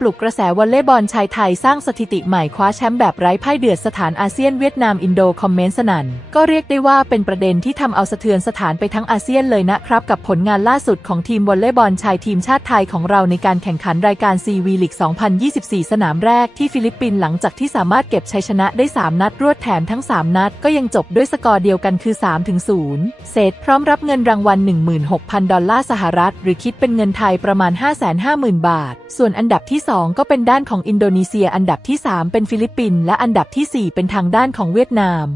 ปลุกกระแสวอลเลย์บอลชายไทยสร้างสถิติใหม่คว้าแชมป์แบบไร้พ่ายเดือดสถานอาเซียนเวียดนามอินโดคอมเมนต์สนั่น ก็เรียกได้ว่าเป็นประเด็นที่ทำเอาสะเทือนสถานไปทั้งอาเซียนเลยนะครับ กับผลงานล่าสุดของทีมวอลเลย์บอลชายทีมชาติไทยของเราในการแข่งขันรายการซีวีลิก2024 สนามแรกที่ฟิลิปปินส์หลังจากที่สามารถเก็บชัยชนะได้ 3 นัดรวดแถมทั้ง 3 นัด ก็ยังจบด้วยสกอร์เดียวกันคือ3-0เศษพร้อมรับเงินรางวัล16,000 ดอลลาร์สหรัฐ หรือคิดเป็นเงินไทยประมาณ 550,000 บาท ส่วนอันดับที่ 2 ก็เป็นด้านของอินโดนีเซีย อันดับที่ 3 เป็นฟิลิปปินส์และอันดับทีสี่4 เป็นทางด้านของเวียดนาม